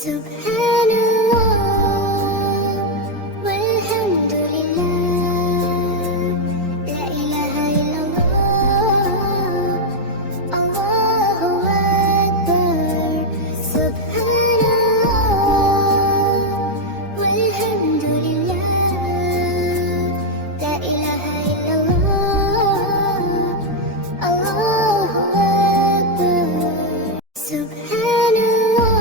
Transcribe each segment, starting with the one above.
سبحان الله والحمد لله، لا إله إلا الله، الله أكبر. سبحان الله والحمد لله، لا إله إلا الله، الله أكبر. سبحان الله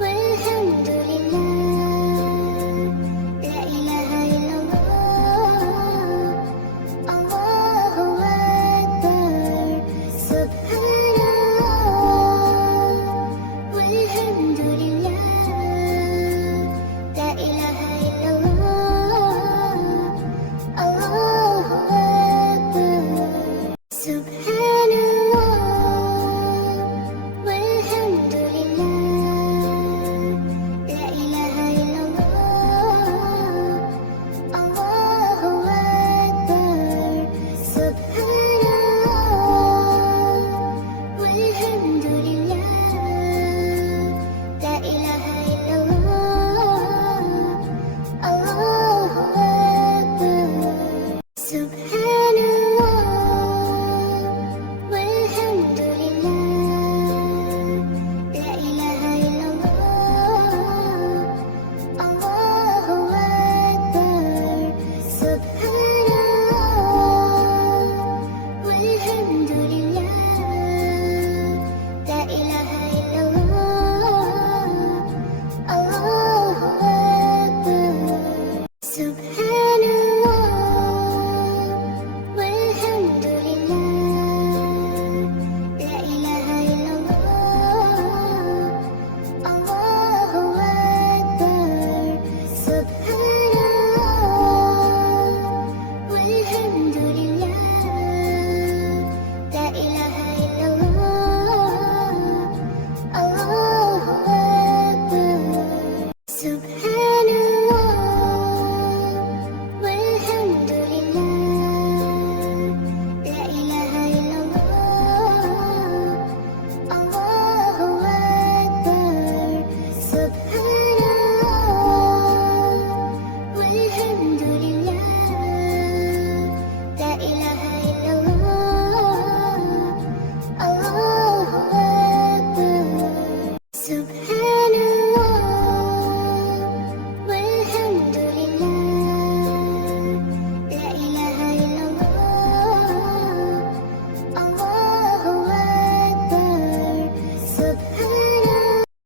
والحمد لله، لا إله إلا الله، الله أكبر. سبحان الله والحمد